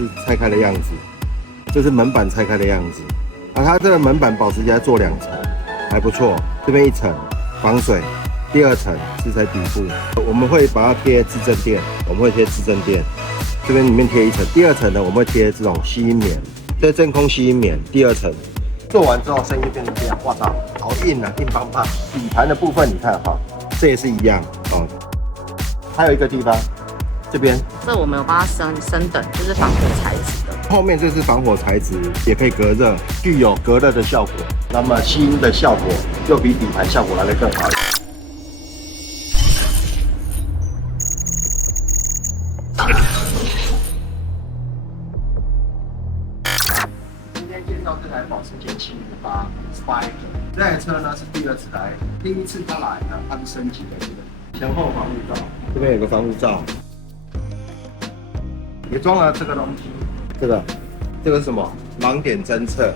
是拆开的样子，这是门板拆开的样子。它这个门板保时捷做2层，还不错。这边1层防水，第2层是在底部，我们会把它贴支撑垫，这边里面贴1层，第2层呢我们会贴这种吸音棉，这真空吸音棉。第2层做完之后，声音变成这样，哇操，好硬啊，硬邦邦。底盘的部分你看哈，这也是一样哦。还有一个地方，这边这我们有帮它升等，就是防火材质的。后面这是防火材质，也可以隔热，具有隔热的效果。那么吸音的效果又比底盘效果来得更好。今天介绍这台保时捷758 Spyder， 这台车呢是第2次来，第1次它来呢，它是升级的这个前后防护罩，这边有个防护罩，也装了这个东西，这个是什么？盲点侦测。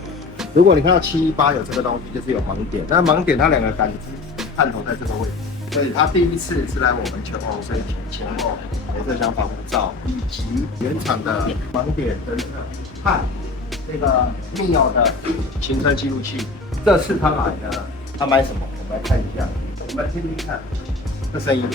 如果你看到718有这个东西，就是有盲点。那盲点它2个感知探头在这个位置，所以它第1次是来我们全欧升级前后镭射枪防护罩，以及原厂的盲点侦测和这个Mio的行车记录器。这次他来呢，他买什么？我们来看一下，我们听听看这声音。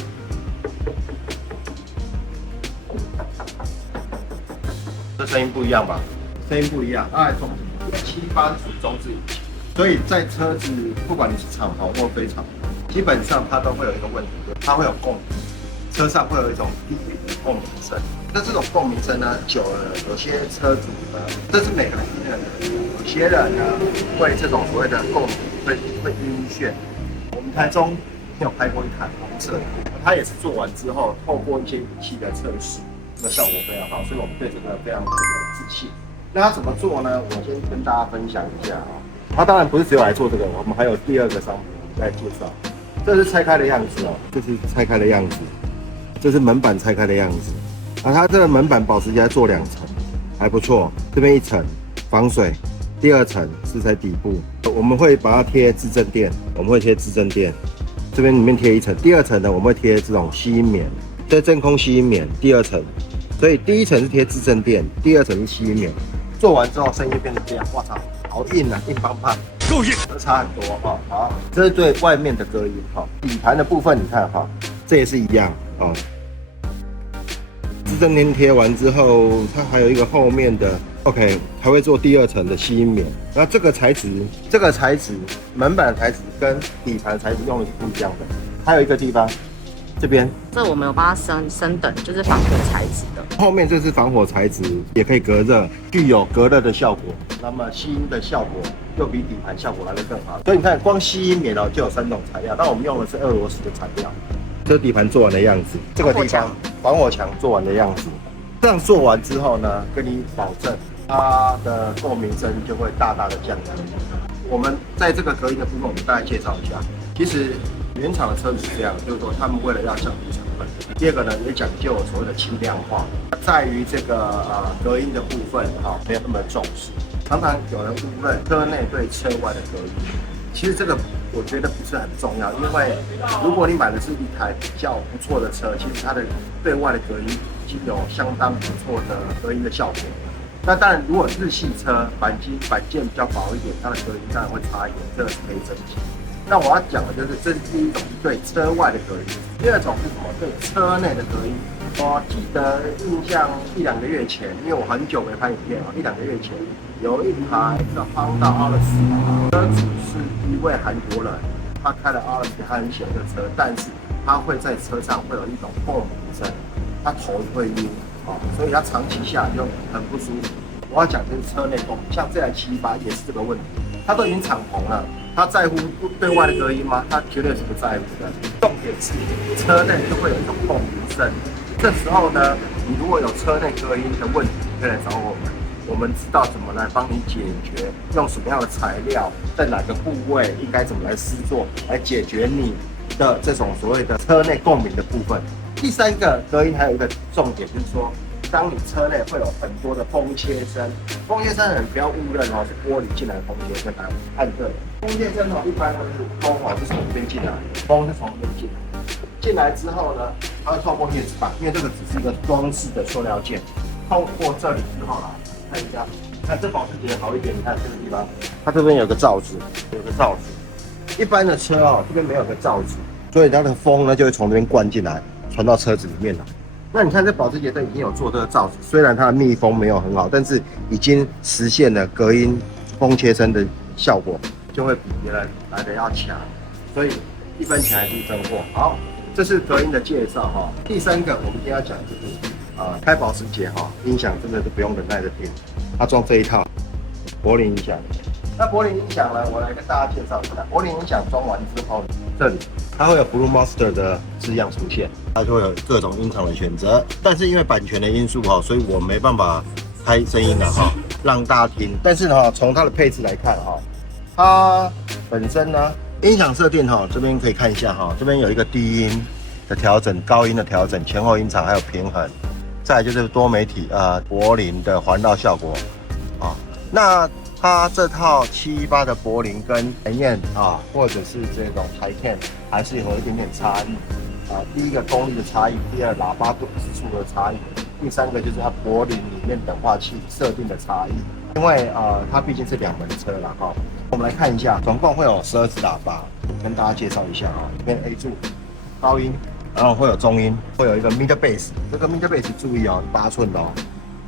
这声音不一样吧？声音不一样，它还装718属中置引擎，所以在车子不管你是敞篷或非敞篷，基本上它都会有一个问题，它会有共鸣，车上会有一种低语的共鸣声。那这种共鸣声呢，久了有些车主呢，这是每个人因人而异，有些人呢会这种所谓的共鸣会晕眩。我们台中有拍过一台红色，它也是做完之后，透过一些仪器的测试。这个效果非常好，所以我们对这个非常有自信。那它怎么做呢？我先跟大家分享一下啊。它当然不是只有来做这个，我们还有第2个商品来介绍。这是拆开的样子哦，这是拆开的样子，这是门板拆开的样子。它这个门板保时捷做2层，还不错。这边1层防水，第2层是在底部，我们会把它贴支撑垫，这边里面贴1层，第2层呢我们会贴这种吸音棉。这真空吸音棉，第2层，所以第1层是贴支撑垫，第2层是吸音棉。做完之后，声音变成这样，哇操，好硬啊，硬邦邦，够硬，差很多哈。好，这是对外面的隔音哈。底盘的部分你看哈，这也是一样哦。支撑垫贴完之后，它还有一个后面的 OK， 还会做第2层的吸音棉。那这个材质，门板的材质跟底盘材质用的是不一样的。还有一个地方。这边这我们有帮它升等，就是防火材质的。后面这是防火材质，也可以隔热，具有隔热的效果。那么吸音的效果又比底盘效果来得更好。所以你看，光吸音棉就有3种材料，但我们用的是俄罗斯的材料。这是底盘做完的样子，这个地方防火墙做完的样子。这样做完之后呢，跟你保证它的共鸣声就会大大的降低。我们在这个隔音的部分，我们大概介绍一下。其实原厂的车子是这样，就是说他们为了要降低成本，第2个呢也讲究所谓的轻量化，在于这个隔音的部分没有那么重视。常常有人误认车内对车外的隔音，其实这个我觉得不是很重要，因为如果你买的是一台比较不错的车，其实它的对外的隔音已经有相当不错的隔音的效果。那当然，如果日系车板件比较薄一点，它的隔音当然会差一点，这个是可以升级。那我要讲的就是，这是第1种对车外的隔音，第2种是什么？对车内的隔音。我记得印象1-2个月前，因为我很久没拍影片了，1-2个月前有一台是 Honda Odyssey， 车主是一位韩国人，他开了 Odyssey， 他很喜欢这车，但是他会在车上会有一种共鸣声，他头会晕所以他长期下来就很不舒服。我要讲的是车内共鸣，像这台718也是这个问题，它都已经敞篷了。他在乎对外的隔音吗？他绝对是不在乎的。重点是车内就会有一种共鸣声，这时候呢，你如果有车内隔音的问题，可以来找我们，我们知道怎么来帮你解决，用什么样的材料，在哪个部位应该怎么来施作，来解决你的这种所谓的车内共鸣的部分。第3个隔音还有一个重点就是说，当你车内会有很多的风切声，风切声很不要误认是玻璃进来的风切声，来看这里。风切声一般都是风是从这边进来，风是从这边进来。进来之后呢，它会透过叶子板，因为这个只是一个装饰的塑料件，透过这里之后啦，看一下，看这保时捷好一点，你看这个地方，它这边有个罩子，有个罩子。一般的车哦，这边没有个罩子，所以它的风呢就会从这边灌进来，传到车子里面了。那你看这保时捷这已经有做这个罩子，虽然它的密封没有很好，但是已经实现了隔音风切声的效果，就会比别人来的要强，所以一分钱还是一分货。好，这是隔音的介绍哈。第三个我们今天要讲就是开保时捷哈，音响真的是不用忍耐的听，它装这一套柏林音响。那柏林音响呢，我来跟大家介绍一下。柏林音响装完之后，这里它会有 Blue Monster 的字样出现，它就会有各种音场的选择。但是因为版权的因素哈，所以我没办法开声音了哈，让大家听。但是呢，从它的配置来看哈，它本身呢，音响设定哈，这边可以看一下哈，这边有一个低音的调整、高音的调整、前后音场还有平衡。再来就是多媒体柏林的环绕效果啊，那它这套718的柏林跟台面或者是这种台 Can 还是有一点点差异第一个功率的差异，第二喇叭指数的差异，第三个就是它柏林里面等化器设定的差异。因为它毕竟是2门车啦哈，我们来看一下，总共会有12支喇叭，跟大家介绍一下这边 A 柱高音。然后会有中音，会有一个 mid bass， 这个 mid bass 注意哦，8寸的哦，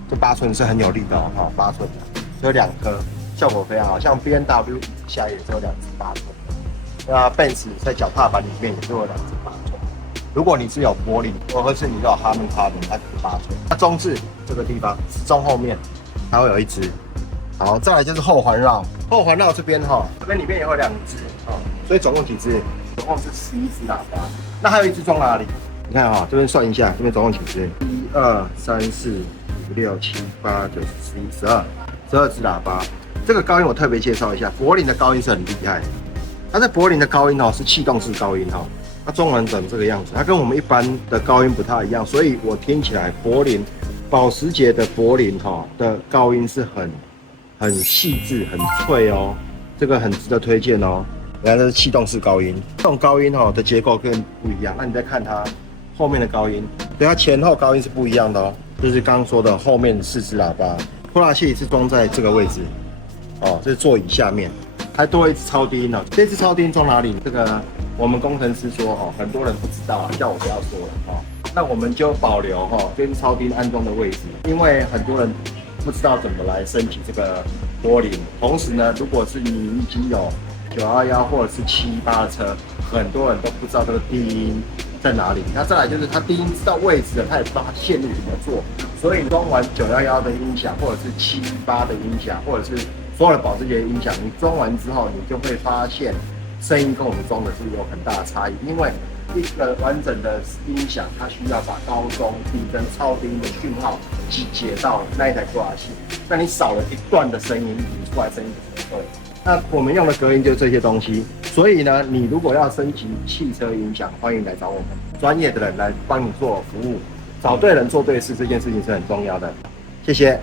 这8寸是很有力的哦，8寸的，只有2颗，效果非常好。像 BMW 椅子下也只有2支8寸的，那 Benz 在脚踏板里面也是有2支8寸。如果你是有柏林，或者是你有哈曼卡顿，它就是8寸。那中置这个地方，时钟后面还会有1支。好，再来就是后环绕，后环绕这边这边里面也会有2支所以总共几支？总共是11支喇叭。那还有1支装哪里？你看这边算一下，这边总共几支？1、2、3、4、5、6、7、8、9、10、11、12支喇叭。这个高音我特别介绍一下，柏林的高音是很厉害的。它在柏林的高音是气动式高音它装完整这个样子，它跟我们一般的高音不太一样，所以我听起来保时捷的柏林的高音是很细致、很脆这个很值得推荐原来这是气动式高音，这种高音的结构更不一样。那你再看它后面的高音，对它前后高音是不一样的就是刚刚说的后面4支喇叭，拖拉器是装在这个位置这是座椅下面，还多一支超低音这支超低音装哪里？这个我们工程师说很多人不知道叫我不要说了那我们就保留这支超低音安装的位置，因为很多人不知道怎么来升级这个柏林。同时呢，如果是你已经有911或者是718的车，很多人都不知道这个低音在哪里。那再来就是它低音知道位置了，他也不知道它线路怎么做。所以装完911的音响，或者是718的音响，或者是所有的保时捷的音响，你装完之后，你就会发现声音跟我们装的是有很大的差异。因为一个完整的音响，它需要把高中低跟超低音的讯号集结到那一台拖拉器，那你少了一段的声音，你出来声音就是不对。那我们用的隔音就是这些东西，所以呢，你如果要升级汽车音响，欢迎来找我们专业的人来帮你做服务，找对人做对事，这件事情是很重要的。谢谢。